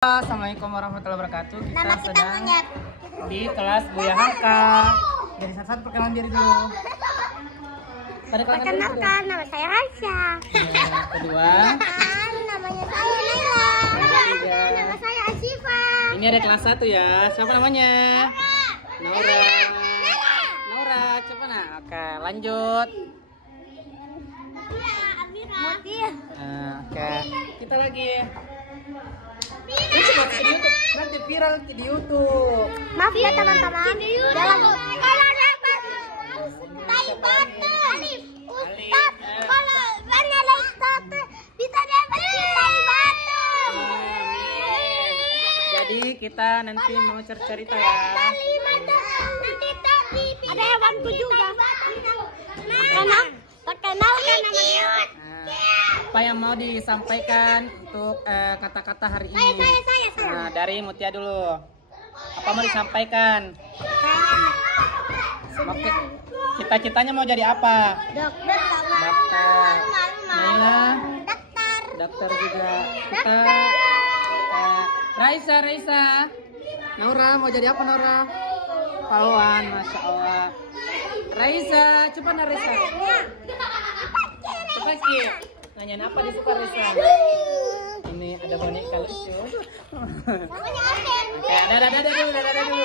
Assalamualaikum warahmatullahi wabarakatuh. Kita Nama kita sedang monyet. di kelas Buya Hangka. Jadi satu perkenalan diri dulu. Perkenalkan, nama saya Raisya. Yang kedua, Namanya saya Naila. Tiga. Nama saya Asyifa. ini ada kelas 1 ya. Siapa namanya? Naura. Naura, coba nak. Oke, lanjut. Mutia. Oke, kita lagi. Ini coba di YouTube, nanti viral di YouTube. Maaf ya teman-teman. Dalam kalau dapat tai batu, Ustaz, kalau banyak Ustaz bisa dapat tai batu. Jadi kita nanti mau cerita ya. Ada hewanku juga. Perkenalkan nama dia. Apa yang mau disampaikan untuk kata-kata hari ini? Saya. Nah, dari Mutia dulu. Apa mau disampaikan? Oke. Cita-citanya mau jadi apa? Dokter. Dokter. Naila, Dokter. dokter juga. Kita Raisa. Naura mau jadi apa Naura? Pahlawan, masya Allah. Raisa, coba Raisa. Apa sih? Nanyain apa disuka Raisa? Ini ada boneka lucu. Oke, dadah dulu.